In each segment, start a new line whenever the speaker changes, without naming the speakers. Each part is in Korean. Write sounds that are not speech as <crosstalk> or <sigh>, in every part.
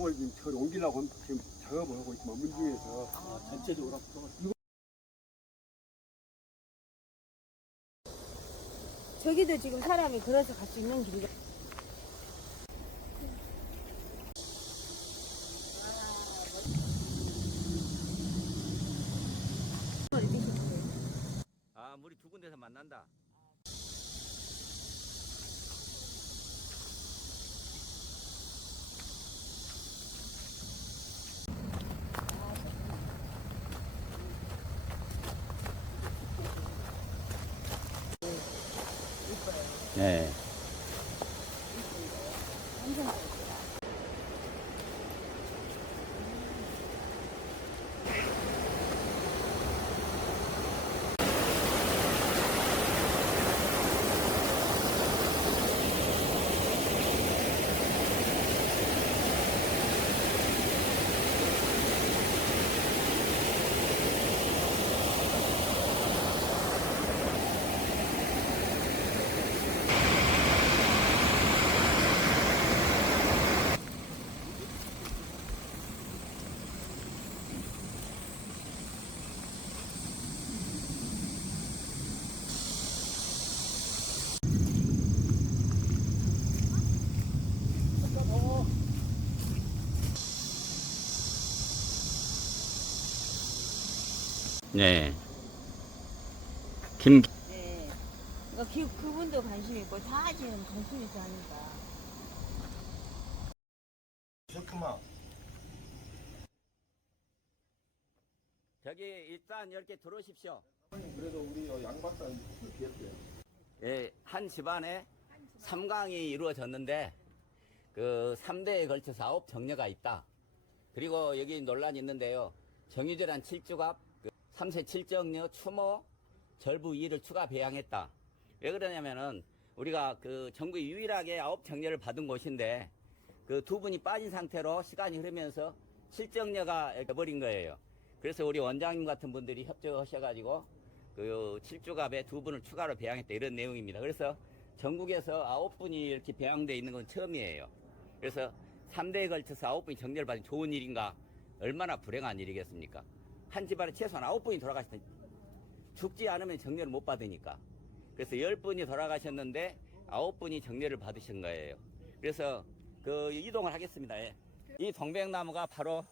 그걸 지금 저를 옮기려고 지금 작업을 하고 있지만 문중에서.
전체적으로 앞으로
저기도 지금 사람이 걸어서 갈 수 있는 길이
네. 김
네. 그러니까 그, 그분도 관심 있고 다 지금 관심 있어 하니까.
좋구만.
저기 일단 10개 들어오십시오.
그래도 우리 양반단 비었대요.
예, 한 집안에 삼강이 이루어졌는데 그 3대에 걸쳐서 아홉 정녀가 있다. 그리고 여기 논란이 있는데요. 정유재란 칠주갑, 그 3세 칠정녀, 추모, 절부 2를 추가 배양했다. 왜 그러냐면은 우리가 그 전국 유일하게 아홉 정녀를 받은 곳인데 그 두 분이 빠진 상태로 시간이 흐르면서 칠정녀가 버린 거예요. 그래서 우리 원장님 같은 분들이 협조하셔가지고 그 칠주갑에 두 분을 추가로 배양했다 이런 내용입니다. 그래서 전국에서 아홉 분이 이렇게 배양돼 있는 건 처음이에요. 그래서 3대에 걸쳐서 아홉 분이 정렬 받은 좋은 일인가? 얼마나 불행한 일이겠습니까? 한 집안에 최소한 아홉 분이 돌아가셨다. 죽지 않으면 정렬을 못 받으니까. 그래서 열 분이 돌아가셨는데 아홉 분이 정렬을 받으신 거예요. 그래서 그 이동을 하겠습니다. 예. 이 동백나무가 바로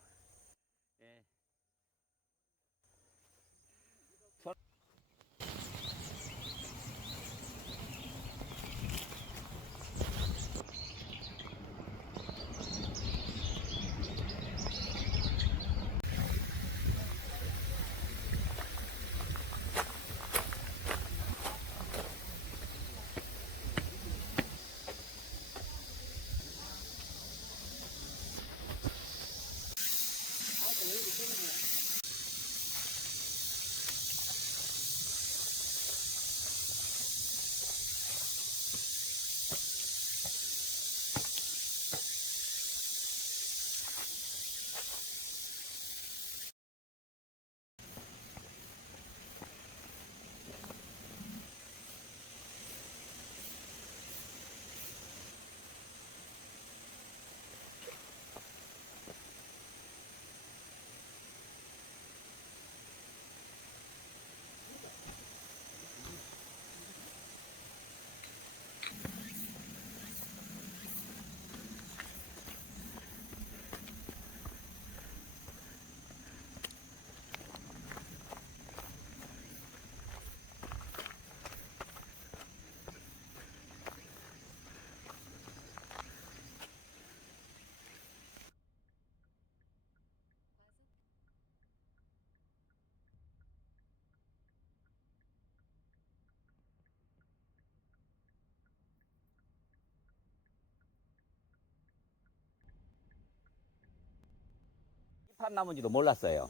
잎합나무인지도 몰랐어요.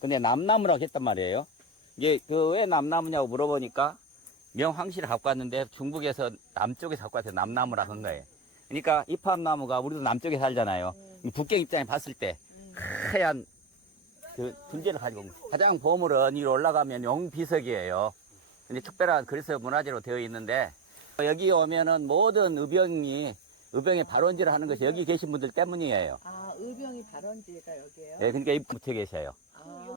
근데 남나무라고 했단 말이에요. 이게 그 왜 남나무냐고 물어보니까 명황씨를 갖고 왔는데 중국에서 남쪽에서 갖고 와서 남나무라고 한 거예요. 그러니까 잎합나무가 우리도 남쪽에 살잖아요. 북경 입장에 봤을 때 하얀 그 분재를 가지고. 가장 보물은 위로 올라가면 용비석이에요. 근데 특별한 그래서 문화재로 되어 있는데 여기 오면은 모든 의병이 의병의 발원지를 하는 것이 여기 계신 분들 때문이에요.
아,
어머니 발원지가 여기예요?
예, 그러니까 이 붙여 계셔요.
아,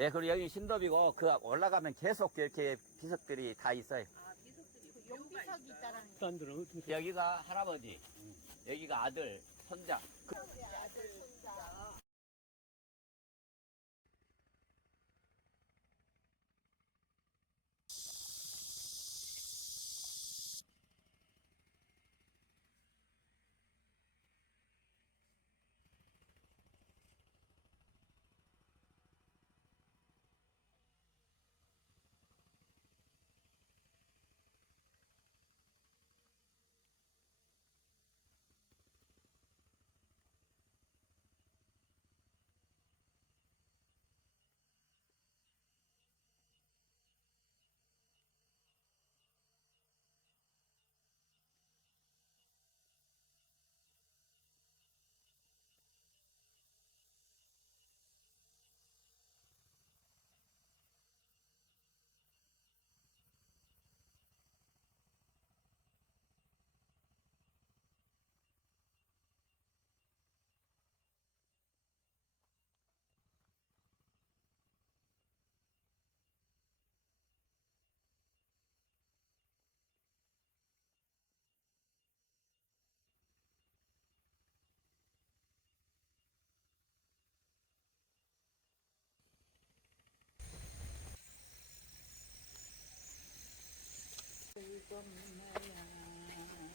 예, 그리고 여기 신도비고 그 올라가면 계속 이렇게 비석들이 다 있어요.
용비석이 있다라는
어떻게
여기가 할아버지, 여기가 아들, 손자.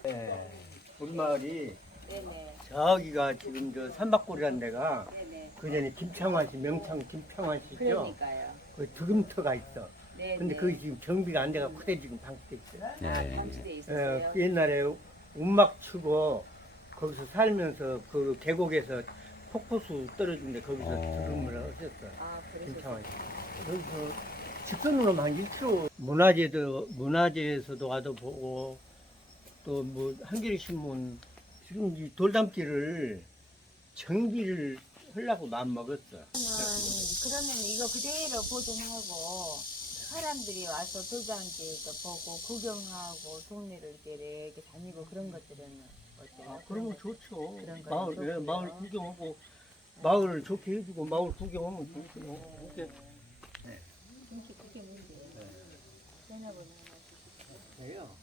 네. 우리 마을이
네네
저기가 지금 저 산박골이라는 데가
네네
그 전에 김창환 씨, 명창 김창환 씨죠?
그러니까요
그 드금터가 있어.
네네
근데 그게 지금 정비가 안 돼가 그대 지금 방치돼 있어.
아,
네.
방치돼
예,
있었어요
그 옛날에 운막 추고 거기서 살면서 그 계곡에서 폭포수 떨어진데 거기서
어.
드금을 하셨어.
아 그러셨어요
김창환 씨. 직선으로 한 1km 문화재도 문화재에서도 와도 보고 또 뭐 한겨레 신문 지금 이 돌담길을 정비를 하려고 마음 먹었어.
그러면 이거 그대로 보존하고 사람들이 와서 도장지도 보고 구경하고 동네를 이렇게, 다니고 그런 것들은 어때요?
아, 그러면 좋죠.
그런 거는
마을, 예,
좋고요.
마을 구경하고 마을 좋게 해주고 마을 구경하면 좋죠. 이렇게
구경인데 전화번호
해요.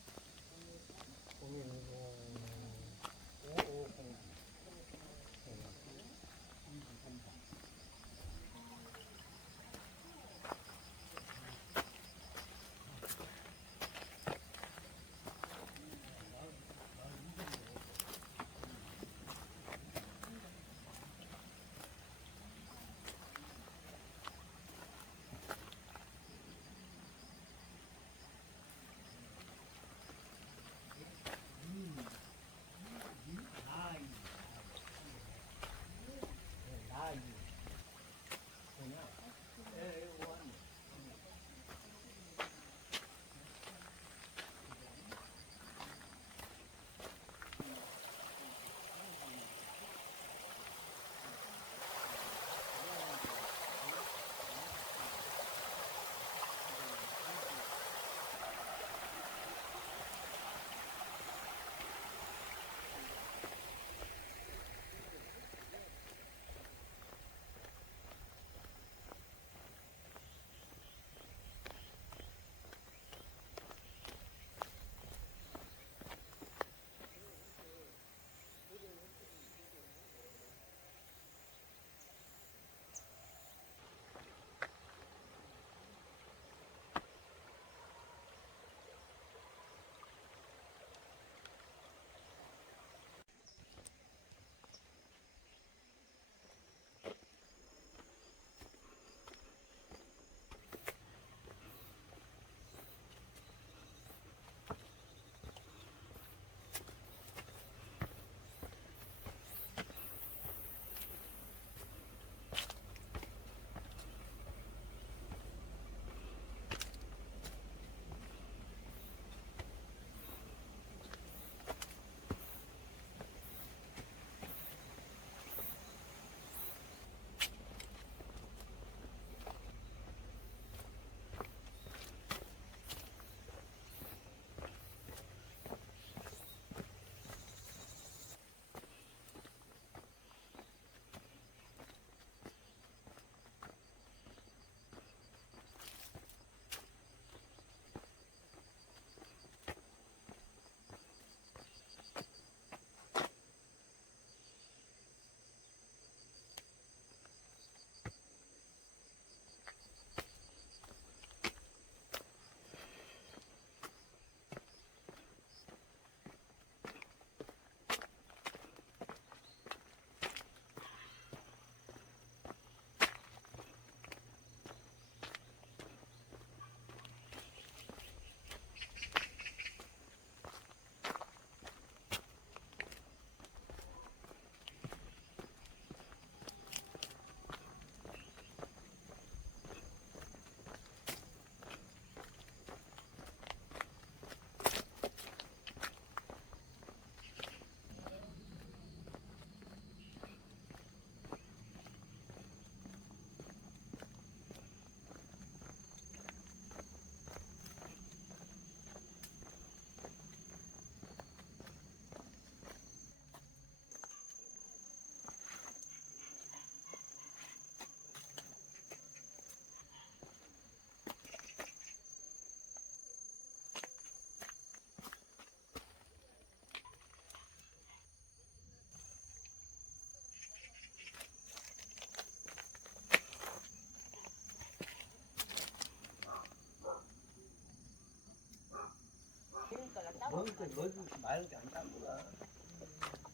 그 뭐지 말도 안 나구나.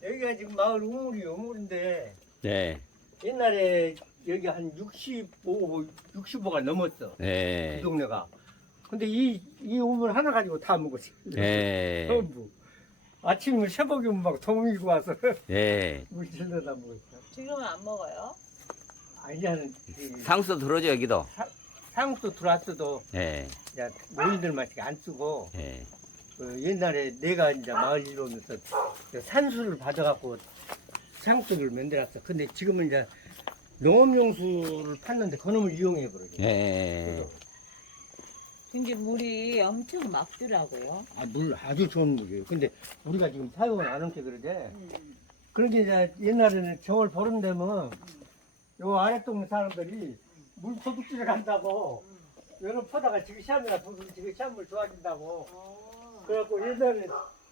여기가 지금 마을 우물이 우물인데
네,
옛날에 여기 한 65, 65가 넘었어. 이
네,
동네가. 근데 이, 이 우물 하나 가지고 다 먹었어.
네, <laughs>
전부. 아침에 새벽에 막 동이고 와서 <laughs>
네.
물 질러다 먹었어.
지금은 안 먹어요?
아니야는 그
상수 들어오죠 여기도.
상도 들어왔어도
네,
이제 노인들만 안 쓰고
네,
그 옛날에 내가 이제 마을 일 오면서 그 산수를 받아갖고 상수를 만들었어. 근데 지금은 이제 농업용수를 팠는데 그놈을 이용해 버려요.
네.
근데 물이 엄청 맑더라고요.
아, 물 아주 좋은 물이에요. 근데 우리가 지금 사용을 안 하니까 그러지. 그러니까 이제 옛날에는 겨울 보름 되면 요 아랫동네 사람들이 물 도둑질을 간다고 여름 퍼다가 지금 시합이나 부수 지금 시합물 좋아진다고 그래갖고 옛날에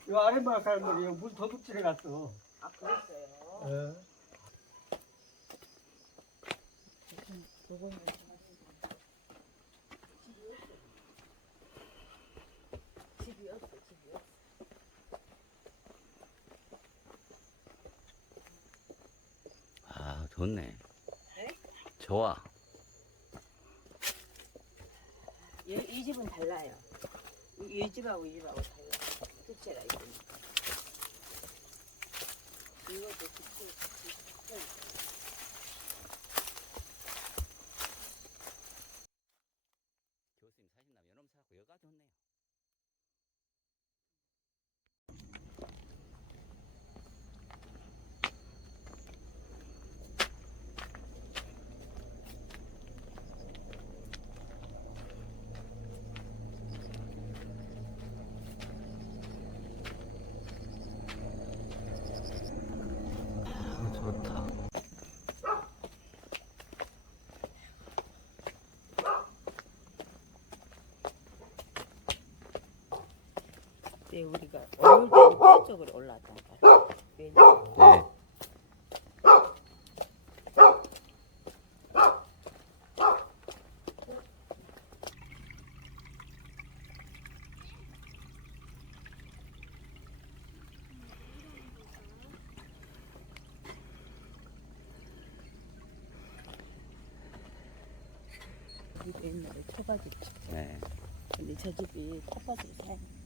요 아랫마을 사람들이 요물 도둑질을 갔어.
아 그랬어요. 집이었어, 집이었어.
아 좋네.
네?
좋아.
이, 이 집은 달라요. 이, 이 집하고 이 집하고 달라. 끝이라 이거. 이것도
교수님 사신다면 요놈 사고 여가 좋네요. 아, 좋다.
때 우리가 어려울 때는 쪽으로 올라왔던 거야. 왜냐?
네.
옛날에 초가집 집.
네.
근데 저 집이 텃밭으로 사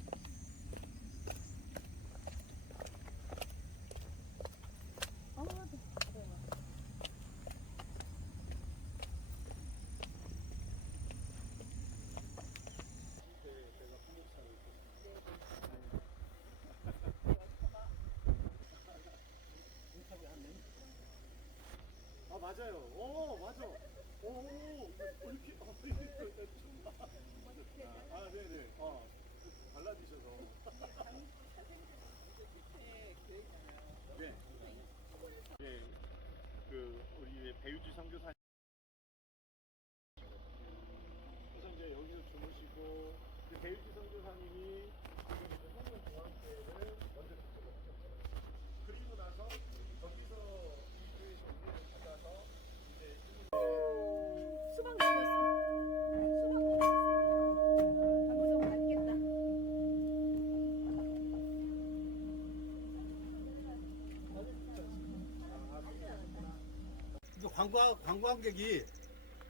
아 맞아요. 오 맞아. 오 이렇게 어, 이렇게 아 네네. 어 달라지셔서. 네. 네. 그 우리 배유지 선교사. 그래서 이제 여기서 주무시고 그 배유지 선교사님이 지금 이제 성년 중앙교회를 먼저 접촉했죠. 그리고 나서 거기서 이 교회 정리를 받아서 이제
수박 먹었어. 수박 먹었어. 아무도 맛있겠다.
이제 관광 관광객이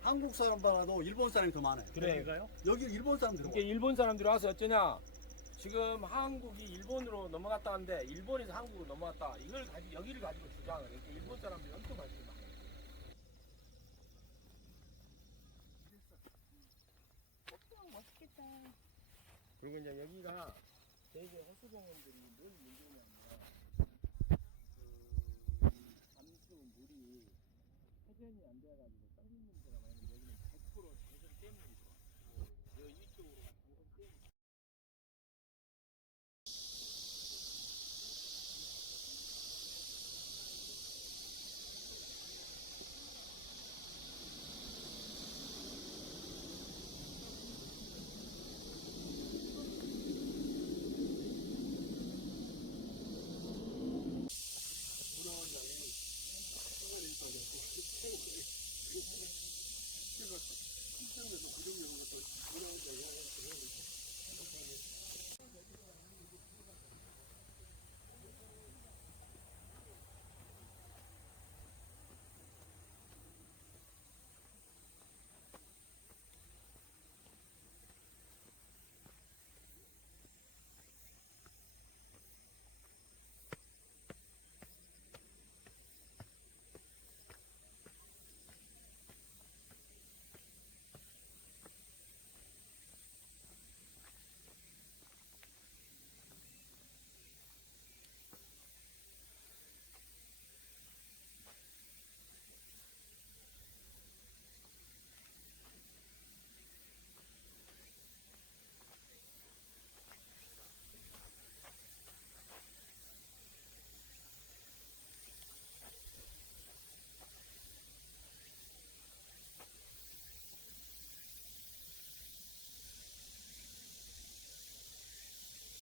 한국 사람보다도 일본 사람이 더 많아요.
그러니까요.
여기 일본 사람들.
이게 일본 사람들이 와서 어쩌냐? 지금 한국이 일본으로 넘어갔다는데 일본에서 한국으로 넘어갔다. 이걸 가지고 여기를 가지고 주장을. 이렇게 일본 사람들이 엄청 관심이 많아요.
수박 맛있겠다.
그리고 이제 여기가 되게 호수공원들이 훈련이 안 돼가지고 떨리는 데가 많은데 여기는 100% 자연 때문이죠. 뭐, 여 이쪽으로